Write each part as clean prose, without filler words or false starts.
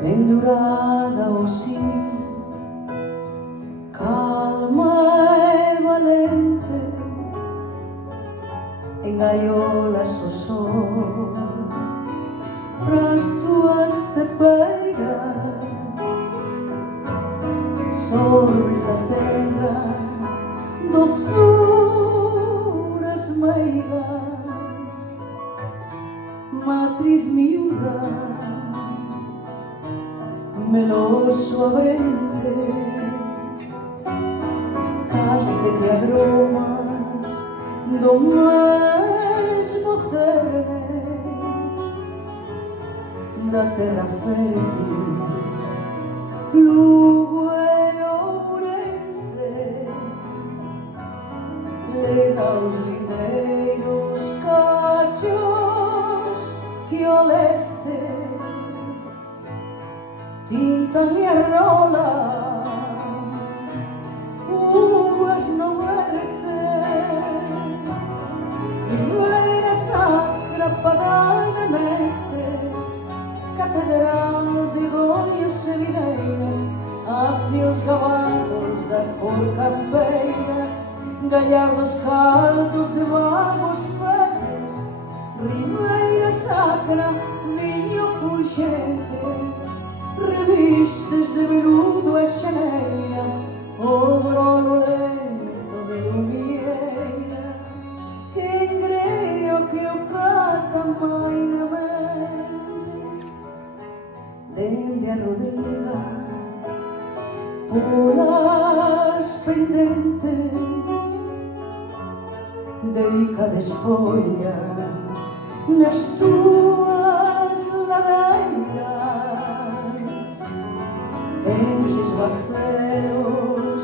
pendurada o sí, calma e valente, en gaiolas o sol, pras túas cepeiras, sorbes da terra, doçuras meigas, matriz miúda, meloso abrente, caste que aromas do mesmo cerne da terra fértil, Lugo e Ourense, lega os lindeiros cachos que ao leste tintan e arrola, uvas no verde, Ribeira Sacra, pagada nestes, catedral de goios e videiras, acios gabados da cor campeira, gallardos caldos de vagos feres, Ribeira Sacra, viño fuxente, revistes de veludo e xaneira, o brolo lento de lumieira, que engreo que o cata mainamente, dende a Rodriga, polas pendentes, de Ica desfolla, nas túas ladeiras, enches baceos,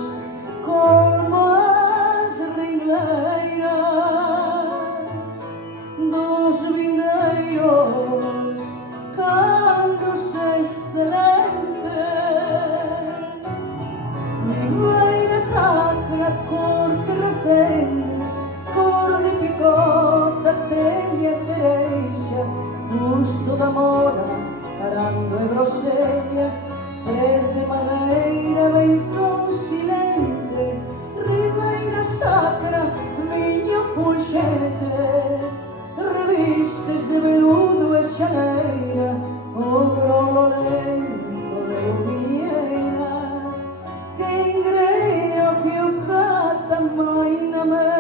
colmas ringleiras, dos vindeiros, caldos excelentes, Ribeira Sacra, cor que retendes, cor de picota, teña e cereixa, gusto da mora, arando e grosella, pez de madeira, beizón silente, Ribeira Sacra, viño fuxente, revistes de veludo e xaneira, o grolo lento de lumieira, que engreo que o cata mainamente.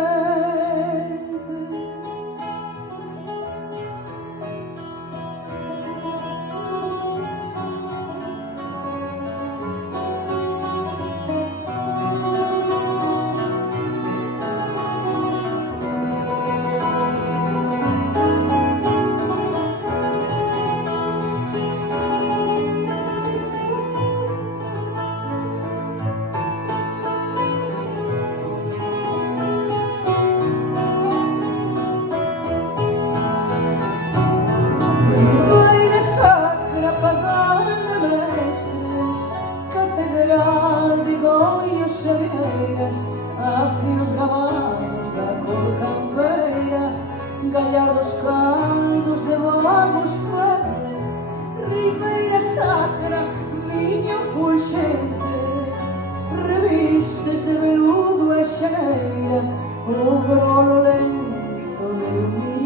Ribeira Sacra, pagada nestes, catedral de goios e videiras, acios gabados da cor campeira, gallardos caldos de vagos feres, Ribeira Sacra, viño fuxente, revistes de veludo e xaneira, o brolo lento de lumieira,